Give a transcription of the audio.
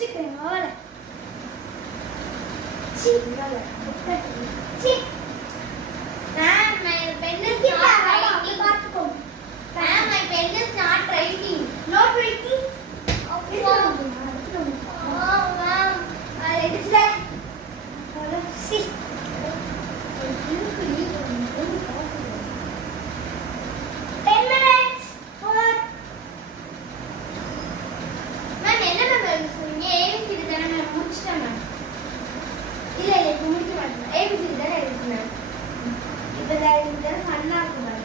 முடிச்சுக்கிறேன் அவளை. C C Ma'am, my pen is not writing. Ma'am, my pen is not writing. not writing. Oh, ma'am. it's like see 10 minutes for Ma'am, என்ன ma'am சொன்னீங்க? ABCD தானே ma'am முடிச்சிட்டேன் ma'am. இல்ல இல்ல இப்ப முடிக்க மாட்டேன். ABC தானே இருக்கு மேம். இப்ப இந்த ஃபன்னா இருக்கு மேம்.